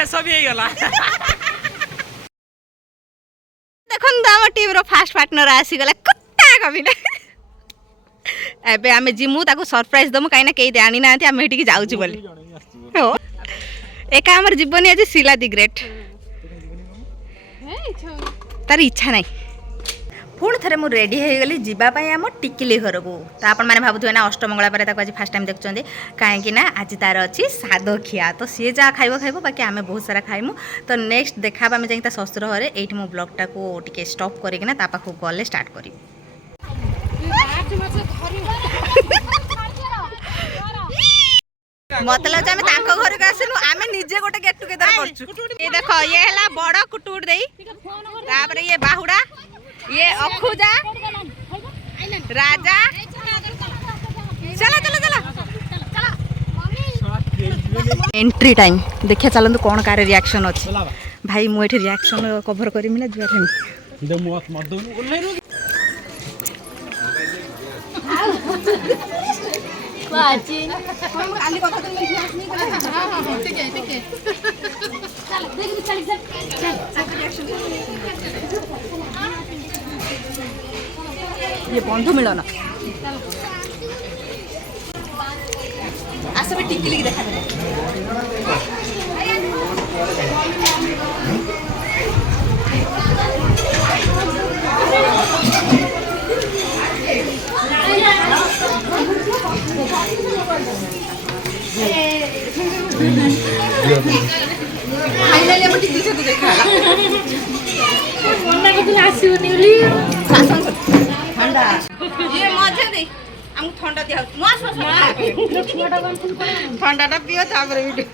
शेष भी हो गला देखो आम टीम रो फास्ट पार्टनर आसीगला कुत्ता कभी ना एबे आमे जिमु ताको सरप्राइज दमु काइना केई जानि नांती आमे हेटी जाउची बोली हो एका हमर जीवन आज शिला दी ग्रेट तार इच्छा नहीं पुणी थे मुझे रेडी हो गली जीवाई आम टिकिली घर को तो आप भावुए ना अष्टमंगला पर आज फास्ट टाइम देखुं कहीं आज तार अच्छी साद खिया तो सी जहाँ खाइब खाइब बाकी आम बहुत सारा खाइमु तो नेक्स्ट देखा आम जा शशुर घरे ये मो ब्लॉगटा को टिके स्टॉप करना पाखक गले स्टार्ट करी मतलब आम घर को आसलु आम निजे गोटे गेट टुगेदर कर देख ये है बड़ कुटुट दे ये बाहुड़ा ये अखुजा राजा चलो चलो चलो एंट्री टाइम देखिए चलते कौन कार रिएक्शन अच्छे भाई मुझे रिएक्शन कवर करी ना जुआ ये बंधु मिलन आस भी टिकली देखा फाइनली हम टिकली से देखा ठंडा ये मजा दे हम ठंडा दिया ठंडाटा पिओ तापर वीडियो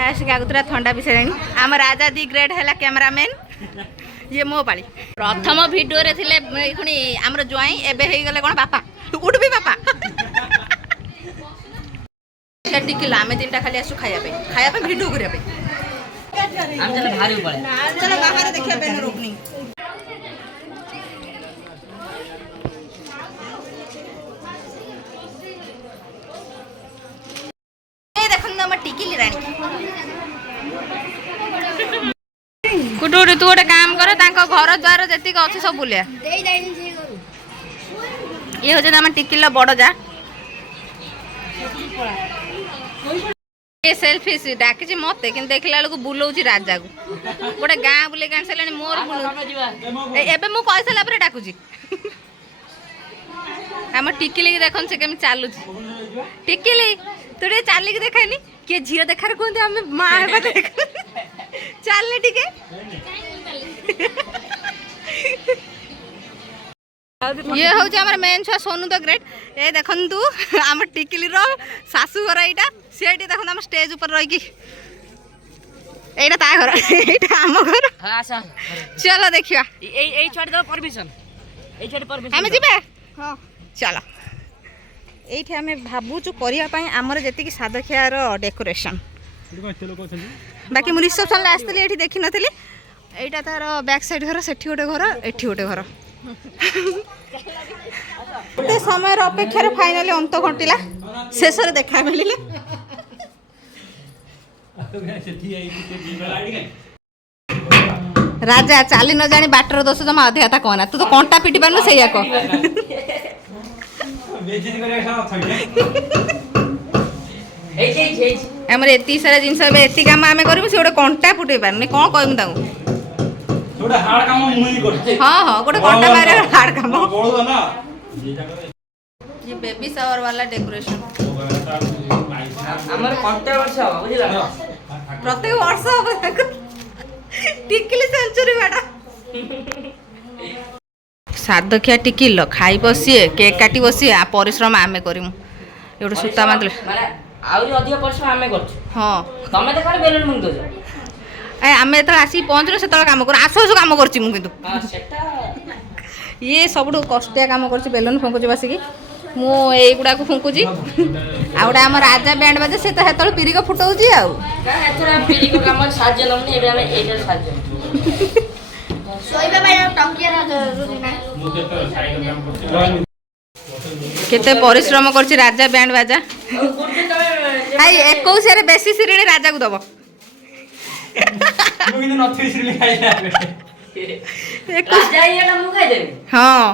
आसिक आगुतरा ठंडा भी सारे आम राजा दी ग्रेड है कैमरामैन ये मो पाली प्रथम वीडियो रे थिले पुणी आमर ज्वाई एबे हे गले कोन बापा उठ भी बापा टिकिला आम तीन खाली आसु खाया वीडियो करने हम चलो भारी ऊपर चलो बाहर देखिए बैनर ओपनिंग ए देखन हम टिकिली रानी कुटुरी तू गोटे काम कर तांको घर द्वार जति अच्छे सब बुलिया ये हो हम टिकिला बड़ जा ये सेल्फी डाकी मत कि देखला बेलू बुलाऊँ राजा को गोटे गाँ बुले आनी सारे मोर एबे मु कही सारा पर डाकुची आम टिकिली देख से केमी चलुची टिकिली तू टे चलिक देखानी किए झील देखार कहते आम माँ देख चलनी टिके ये हूँ आम मेन छुआ सोनू द ग्रेट ये देखु आम टिकिली शाशु घर यहाँ सी देखो आम स्टेज ऊपर रही यहाँ घर यहाँ आम घर चलो देखा आम जी चलो ये आम भावुचु करने आमर जी सादखियार डेकोरेशन बाकी मुझे रिसेप्शन आसती ये देखी नी यहाँ तार बैक साइड घर से गोटे घर एठी गोटे घर गोटे समय अपेक्षार फाइनाली अंत घटिला शेष देखा मिले राजा चाली न जानी बाटर दोष जमा अधे हाथ कहना तू तो कंटा पिटी पार से आमर एति सारा जिन एति कम आम करूँ से गोटे कंटा फुटे पारे कौन कहूँ हाँ हाँ गोटे कंटा मारे हार्ड काम ये बेबी शावर वाला डेकोरेशन प्रत्येक वर्ष टिकिली सेंचुरी बाटा सादखिया टिकिल खाई बसीए केक काटी बसीए आ परिश्रम आमे करिमु एगोटे सूता बांधले अधिक परिश्रम आमे करछु हां तमे त खाली बेलून मुंग दोज ए आमे त आसी पहुंचलो सेतल काम कर आसो आसो काम करछि मु किंतु हां सेटा ये सबुठु कष्टिया काम करछि बेलून फंकुछि बसिकी मु एगुडा को फुंकुछि आ गोटे आम राजा बैंड बाजे से तो हेतल पिरी को फुटाउछि आ एथरा पिरी को काम साहाଯ୍य नमनी एबे हमें एटा साहाଯ୍य सोइबा भाई टंकिया जरूरी ना केते परिश्रम करछि राजा बैंड बाजा କୁର୍ତ୍ତି ତମେ ଭାଇ 21 ବେଶୀ ସିରିଣି ରାଜାକୁ ଦବ। ମୁଁ କିନ୍ତୁ ନଥିଲି ସିରିଲି ଖାଇଲା। ରାଜା ଇଏଟା ମୁଁ ଖାଇଦେବି। ହଁ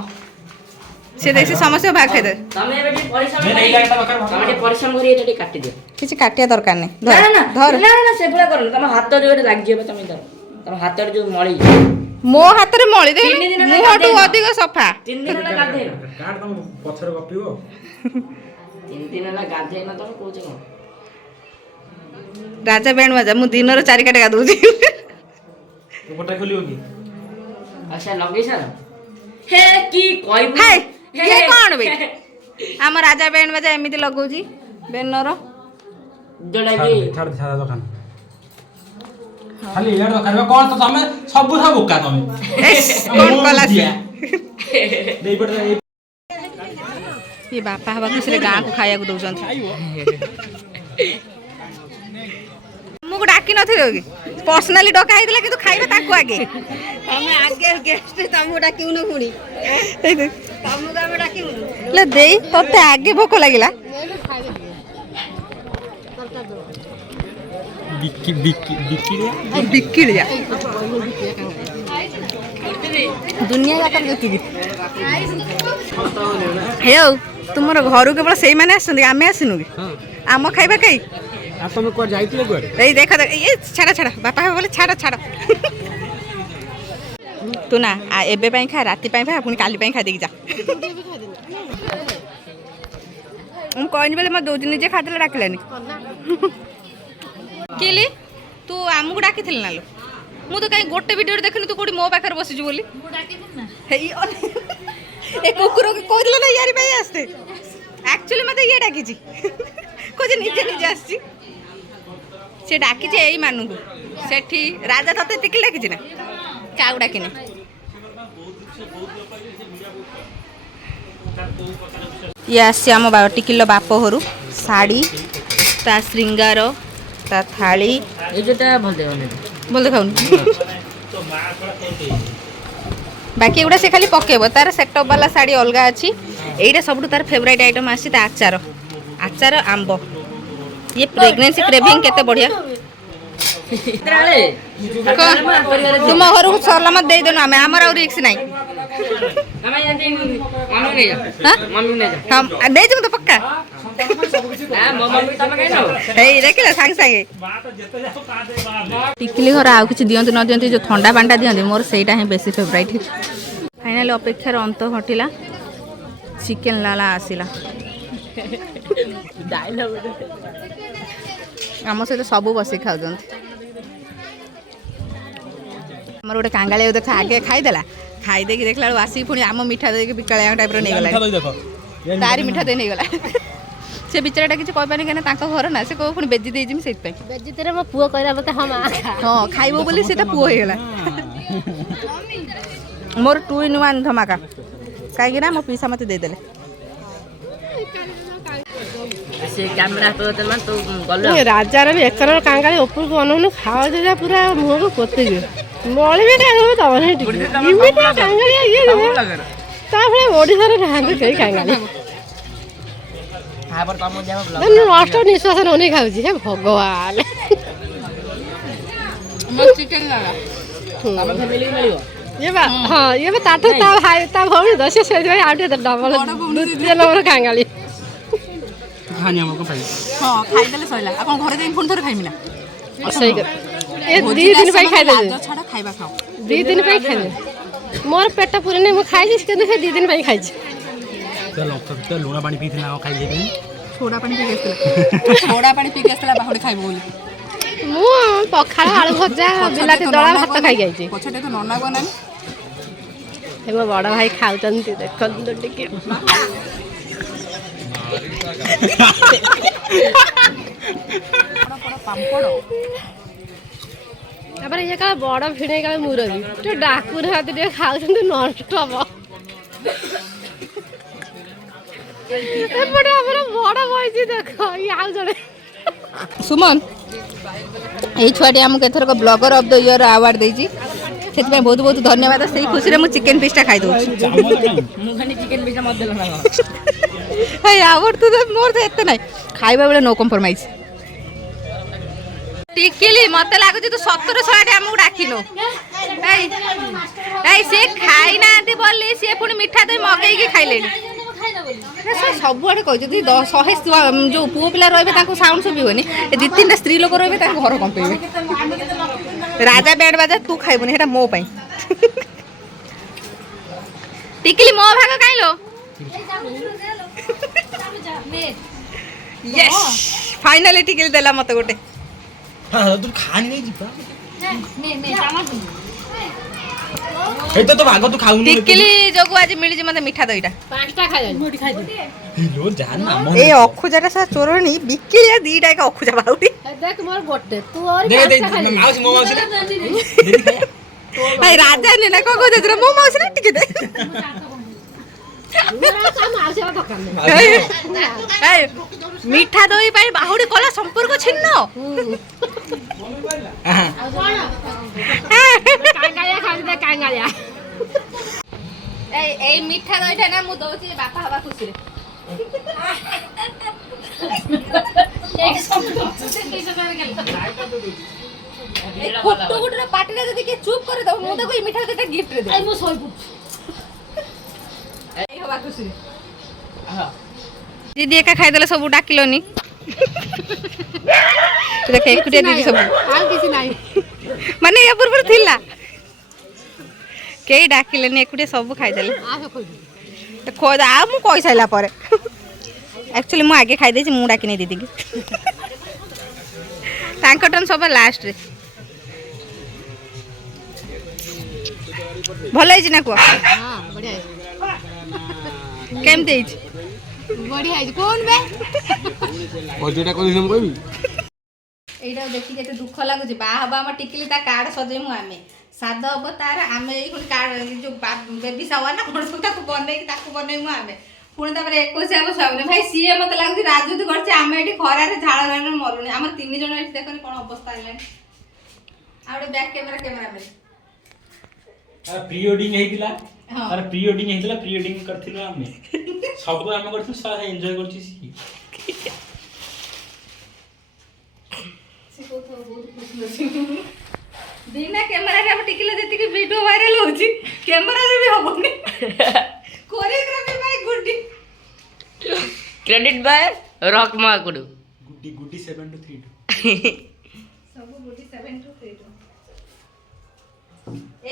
ସେ ଦେଖି ସମସ୍ତେ ଭାଗ ଖାଇଦେବେ। ତମେ ଏବେ ଟିକେ ପରିଶ୍ରମ ନେ, କରି ଏଇଟା କେତେ ଦରକାର ତମେ ଟିକେ ପରିଶ୍ରମ କରି ଏଟା ଟିକେ କାଟି ଦିଅ। କିଛି କାଟିବା ଦରକାର ନାହିଁ। ନା ନା ନା ଧର ନା ନା ସେଗୁଡା କରନି। ତମ ହାତରେ ଯୋଉଟା ଲାଗିଯିବ ତମେ ଧର। ତମ ହାତରେ ଯୋଉ ମଳି। ମୋ ହାତରେ ମଳି ଦେ 3 ଦିନ ହେଲା ମୁହଁଠୁ ଗାଧେଇନ। ଅଧିକ ସଫା। 3 ଦିନ ହେଲା ଗାଧେଇନ। କାର୍ଡ ତମ ପଛରେ ଗପିବ। 3 ଦିନ ହେଲା ଗାଧେଇନ ତମେ କହୁଛ କଣ? ରାଜା ବେଣ ବାଜା ମୁଁ ଦିନର 4 କାଟେ ଗାଧଉଛି। ଗୋଟା ଖୋଲିବ କି? ଆଚ୍ଛା ଲଗେଇ ସାର। ହେ କି କହିବୁ। ହାଇ ହେ, ଇଏ ହେ, କଣ ବେ? ହେ, ଆମ ରାଜା ବେଣ ବାଜା ଏମିତି ଲଗଉଛି ବେନର। ଯୋଉଟା ଛାଡ କି ଦେ, ଛାଡ ଦେ, ଛାଡ ଦୋକାନ। ଖାଲି ଇଆଡେ ଦରକାର କଣ ତ ତମେ ସବୁ ଥା ବୋକା ତମେ। କଣ କଲା ସେ? ଦେଇପଟେ ଏଇ ଇଏ ବାପା ହବା ଖୁସିରେ ଗାଁକୁ ଖାଇବାକୁ ଦଉଛନ୍ତି। ଆମକୁ ଡାକି ନଥିଲ କି? ପର୍ସନାଲି ଡକା ହେଇଥିଲା କିନ୍ତୁ ଖାଇବା ତାକୁ ଆଗେ। ତମେ ଆଗେ ଗେଷ୍ଟ ତମକୁ ଡାକିବୁନୁ ପୁଣି ତମକୁ ଆମେ ଡାକିବୁନୁ ଲେ ଦେଇ ତତେ ଆଗେ ଭୋକ ଲାଗିଲା। ବିକିଳିଆ ଦୁନିଆ ଯାକର ଯେତିକି ହେଉ ତୁମର ଘରୁ କେବଳ ସେଇମାନେ ଆସୁଛନ୍ତି ଆମେ ଆସିନୁ କି? ଆମ ଖାଇବା ଖାଇ ଆଉ ତମେ କୁଆଡେ ଯାଇଥିଲେ କୁଆଡେ? ଏଇ ଦେଖ ଦେଖ ଇଏ ଛାଡ଼ ଛାଡ଼ ବାପା ହେବ ବୋଲେ ଛାଡ଼ ଛାଡ଼। ତୁ ନା ଏବେ ପାଇଁ ଖା ରାତି ପାଇଁ ଖା ପୁଣି କାଲି ପାଇଁ ଖାଇଦେଇକି ଯା। ମୁଁ କହିନି ବୋଲେ ମୋ ଦଉଚି ନିଜେ ଖାଇଦେଲେ ଡାକିଲାନି। କିଲି ତୁ ଆମକୁ ଡାକିଥିଲୁ ନା ଲୋ? ମୁଁ ତ କାହିଁ ଗୋଟେ ଭିଡ଼ିଓରେ ଦେଖିନି ତୁ କୋଉଠି ମୋ ପାଖରେ ବସିଛୁ ବୋଲି। ହେଇ ଏ କୁକୁରକୁ କହୁଥିଲା ନା ୟାରି ପାଇଁ ଆସିତେ। ଆକ୍ଚୁଆଲି ମତେ ଇଏ ଡାକିଛି କହୁଛି ନିଜେ ନିଜେ ଆସିଛି। ସେ ଡାକିଛି ଏଇ ମାନଙ୍କୁ ସେଠି ରାଜା ତତେ ଟିକିଲି ଡାକିଛି ନା କାହାକୁ ଡାକିନି। ଇଏ ଆସିଛି ଆମ ଟିକିଲ ବାପ ଘରୁ ଶାଢ଼ୀ ତା ଶ୍ରୀଙ୍ଗାର ତା ଥାଳି এই যেটা বলতে হবে ଭଲ ଦେଖାଉନି। ବାକି ଏଗୁଡ଼ା ସେ ଖାଲି ପକେଇବ ତାର ସେଟଅପ୍ ବାଲା ଶାଢ଼ୀ ଅଲଗା ଅଛି। ଏଇଟା ସବୁଠୁ ତାର ଫେଭରାଇଟ୍ ଆଇଟମ୍ ଆସିଛି ତା ଆଚାର ଆଚାର ଆମ୍ବ। ଇଏ ପ୍ରେଗନେନ୍ସି କ୍ରେଭିଂ କେତେ ବଢ଼ିଆ। ତୁମ ଘରକୁ ସରିଲା ମତେ ଦେଇଦେନୁ ଆମେ ଆମର ଆଉ ରିକ୍ସ ନାହିଁ। ଆମେ ଏମିତି ମମି ନେଇ ଯା ମମି ନେଇ ଯା ହଁ ଦେଇଯିବୁ ତ ପକ୍କା। ନା ମୋ ମମି ତମେ କାଇଁ ନବ ହେଇ ଦେଖିଲ ସାଙ୍ଗେ ସାଙ୍ଗେ ଟିକିଲି ଘର ଆଉ କିଛି ଦିଅନ୍ତୁ ନ ଦିଅନ୍ତି ଯେଉଁ ଥଣ୍ଡା ପାଣିଟା ଦିଅନ୍ତି ମୋର ସେଇଟା ହିଁ ବେଶୀ ଫେଭରାଇଟ୍। ଫାଇନାଲି ଅପେକ୍ଷାର ଅନ୍ତ ଘଟିଲା ଚିକେନ ଲାଲା ଆସିଲା। ଆମ ସହିତ ସବୁ ବସିକି ଖାଉଛନ୍ତି। ଆମର ଗୋଟେ କାଙ୍ଗାଳିଆ ଦେଖ ଆଗେ ଖାଇଦେଲା ଖାଇଦେଇକି ଦେଖିଲା ବେଳକୁ ଆସିକି ପୁଣି ଆମ ମିଠା ଦେଇକି ବିକାଳିଆ ଟାଇପ୍ର ନେଇଗଲା। ତାରି ମିଠା ଦେଇ ନେଇଗଲା। ସେ ବିଚାରାଟା କିଛି କହିପାରୁନି କାହିଁକିନା ତାଙ୍କ ଘର ନା ସେ କହିବ ପୁଣି ବେଜି ଦେଇଯିବି ସେଇଥିପାଇଁ। ବେଜିତରେ ମୋ ପୁଅ କହିଲା ମତେ ହଁ ମା ହଁ ଖାଇବ ବୋଲି ସେ ତା ପୁଅ ହେଇଗଲା। ମୋର 2 in 1 ଧମାକା କାହିଁକି ନା ମୋ ପିସା ମତେ ଦେଇଦେଲେ। ସେ କ୍ୟାମେରା ହାତ ଦେଲା ତ ଗଲ ରାଜାର ବି ଏକର କାଙ୍ଗାଳି ଉପରକୁ ଅନଉନୁ ଖାଉଛି ଯା ପୁରା ମୁହଁକୁ ପୋତିଯିବ ମଳି ବି ଖାଇଦେବ ତମ ଟିକେ ଏମିତିଆ କାଙ୍ଗାଳିଆ ଇଏ ତାପରେ ଓଡ଼ିଶାରେ ନାହାନ୍ତି କେହି କାଙ୍ଗାଳି ତାପରେ ତମ ଦେହ ବ୍ଲଗ ନଷ୍ଟ ନିଶ୍ୱାସ ନଉନି ଖାଉଛି ହେ ଭଗବାନ। ଚିକେନ ଲାଲା ତମ ଫ୍ୟାମିଲି ମିଳିବ ଇଏ ବା ହଁ ଇଏ ବା ତାଠୁ ତା ଭାଇ ତା ଭଉଣୀ ତ ସେ ସେଥିପାଇଁ ଆଉ ଟିକେ ଡବଲ ଦ୍ୱିତୀୟ ନମ୍ବର କାଙ୍ଗାଳି। ହଁ ଖାଇଦେଲେ ସଇଲା ଆଉ କଣ ଘରେ ଯାଇକି ପୁଣି ଥରେ ଖାଇମି ନା। ସେଇ କଥା ଏ 2 ଦିନ ପାଇଁ ଖାଇଦେବେ ଛାଡ଼ ଖାଇବା ଖାଅ 2 ଦିନ ପାଇଁ ଖାଇଦେବେ ମୋର ପେଟ ପୁରିନି ମୁଁ ଖାଇଛି କିନ୍ତୁ ସେ 2 ଦିନ ପାଇଁ ଖାଇଛି। ଲୁଣ ପାଣି ପିଇଥିଲା ଖାଇଯାଇଥିଲି। ସୋଡ଼ା ପାଣି ପିଇକି ଆସିଥିଲା ସୋଡ଼ା ପାଣି ପିଇକି ଆସିଥିଲା ବାହୁଡ଼ି ଖାଇବ ବୋଲି। ମୁଁ ପଖାଳ ଆଳୁ ଭଜା ବିଲାତି ଦଳା ଭାତ ଖାଇକି ଆଇଛି। ପଛଟେ ତ ନନା ବନାନି ଏ ମୋ ବଡ଼ ଭାଇ ଖାଉଛନ୍ତି ଦେଖନ୍ତୁ ଟିକେ। ତାପରେ ଇଏ କାଳେ ବଡ଼ ଭିଣେଇ କାଳେ ମୁରବି ଟିକେ ଡାକୁନାହାନ୍ତି ଟିକେ ଖାଉଛନ୍ତି ନଷ୍ଟ ହବ। ଏପଟେ ଆମର ବଡ଼ ବଇଛି ଦେଖ ଇଏ ଆଉ ଜଣେ ସୁମନ ଏଇ ଛୁଆଟି ଆମକୁ ଏଥରକ blogger of the year award ଦେଇଛି ସେଥିପାଇଁ ବହୁତ ବହୁତ ଧନ୍ୟବାଦ। ସେଇ ଖୁସିରେ ମୁଁ ଚିକେନ ପିସ୍ଟା ଖାଇଦେଉଛି। ମୁଁ ଖାଲି ଚିକେନ ପିସା ମତେ ଦେଲ ନା मोर तो एते नहीं खाइबा बेले नो कॉम्प्रोमाइज टिकिली मते लागु तू 1700 हमକୁ डाकिनो ए से खाई नांती बोली से पुनी मिठा दे मगई के खाइलेनी सब आड़े कह 100 जो पुओ पिला रहिबे ताको साउंड सुबिबोनी ए दी तीन स्त्री लोक रहिबे ताको घर कंपेबे राजा बैंड बाजा तू खाइबोनी हेटा मो पई टिकली मो भाग काइलो यस फाइनली टिकली देला मते गोटे हां तू खानी नहीं जीपा ए तो भाग तू खाऊ नहीं टिकली जोगु आज मिली जे मते मिठा दईटा 5टा खाइ मोटी खाइ लो जान ना ए अखुजाटा सा चोरणी बिकिलिया दीटा का अखुजा बाउटी देख मोर गोटे तू और दे दे माउस मो माउस दे भाई राजा ने ना को जरा मो माउस ना टिके दे मोरा काम आसे दकान ए मिठा दई पाई बाहुडी कला संपर्क छिन्न कांगालिया खाइ दे कांगालिया ए मिठा दईटा ना मु दउची बापा हवा खुशी रे कुट्टू कुट्टू पार्टी रे जदी के चुप करे दो मु देखो ई मिठा दईटा गिफ्ट रे दे आई मो सोई पुछ ए हवा खुशी रे दीदी एका खाइ देले सब डाकिलोनी देख एकुटिया दीदी सब आल किसी नाही माने या पूर्व थिला केही डाकिलेनी एकुटिया सब खाइ देले आसे खोइ खोद आ मु कहि साइला परे एक्चुअली मु आगे खाइ देछि मु डाकी नै दीदी के तांको टर्न सब लास्ट रे भलो है ना को हां बढ़िया है केमते है बढ़िया है कोन बे ओजेटा कोनी हम कहबी एटा देखि केते दुख लागु जे बा हबा हम टिकली ता कार्ड सजे मु आमे साद अवतार आमे एई कोन कार्ड जो बेबी सावा ना कोन सुता को बनै मु आमे पुणी तापर 21 आबो सामने भाई सीए मते लागु राजूती करछ आमे एठी खरा रे झाळ रे मरुनी हम तीन जण एठी देखनि कोन अवस्था आइलानी आउडे बैक कैमरा में प्री वेडिंग हेतिला अरे प्री वेडिंग हेतिला प्री वेडिंग करथिलो आमे सब को आमे करथि सारा एन्जॉय करछि सी को तो बहुत खुश नसी बिना कैमरा रे हम टिकले जति के वीडियो वायरल होछि कैमरा रे भी होबनी choreography by Guddi credit by रॉक माकुडू गुड्डी 7232 सब गुड्डी 7232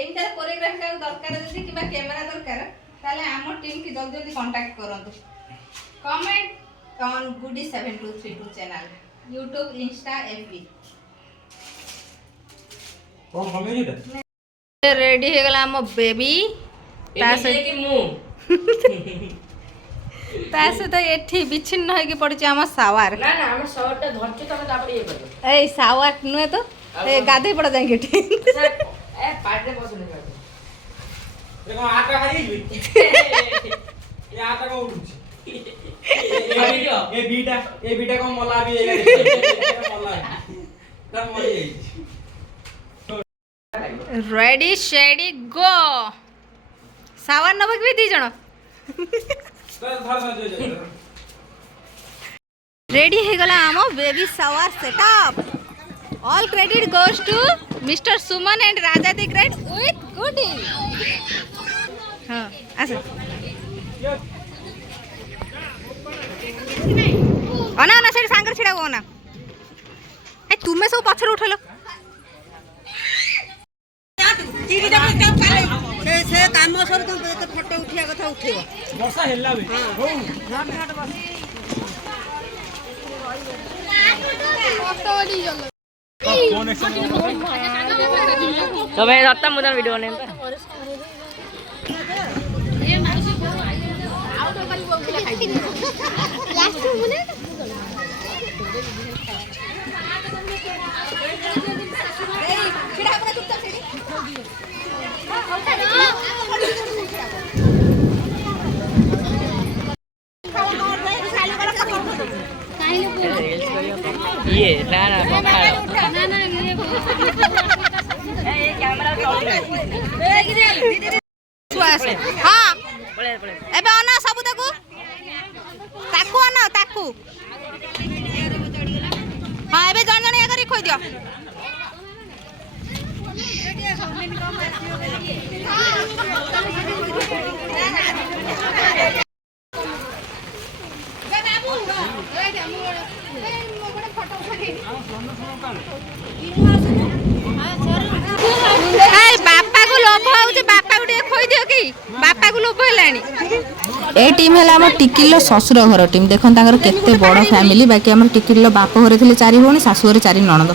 एमता कोरियोग्राफी का दरकार जति किबा कैमरा दरकार ताले हम टीम की जल्दी जल्दी कांटेक्ट करंतु comment on Guddi 7232 channel YouTube Insta FB कौन हमें जेटा रेडी हे गला हम बेबी तासे कि मु तासे तो एठी विच्छिन्न होई के पड़छ हम सावार ना ना हम शॉर्टटा धरछु तमे तापर ये करबो ए सावार नुए तो ए गाधे पड़ जाएंगे एठी ए पार्टी पसंद कर देखो आटा खाई ये आटा को उठुछ ए बीटा को मला भी मला तम मरी रेडी शेडी गो सावार नबक भी दी जण रेडी हे गला हम बेबी सावार setup all credit goes to mister Suman and Raja the great with Guddi हां आसे अना ना सेठ सांगर छिड़ा हो ना ए तुमे सब पछर उठलो से काम सर तुम फोटो उठिया कथा उठेबो वर्षा हेला बे हो फोटो ली जल कौन एक्शन तो मैं रत्ता मुदन वीडियो बने ए माउसी आउट करी बोला खाइ लास्ट मुने ए छिड़ा अपना चुपचाप छिड़ी ये ना ना पखाड़ो ना ना ये कैमरा हां पळे पळे एबे अना सब देखू ତାକୁ ହଁ ଏବେ ଜଣ ଜଣିଆ କରି ଖୋଇଦିଅ। ବାପାକୁ ଲୋଭ ହଉଛି, ବାପାକୁ ଟିକେ ଖୋଇଦିଅ କି, ବାପାକୁ ଲୋଭ ହେଲାଣି। ए टीम है आम टिकिल शशुर घर टीम। देख तांकर केते बड़ फैमिली। बाकी आम टिकिल बाप घरे थे 4 भौणी, शाशु घरे 4 नणंद।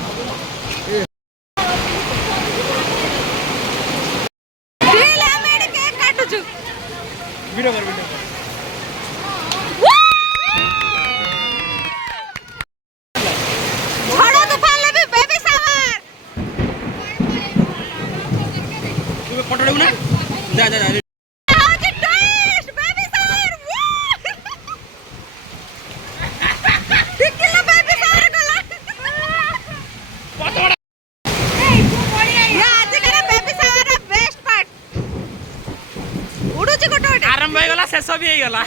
आरंभ हो गला शेष भी हो गला।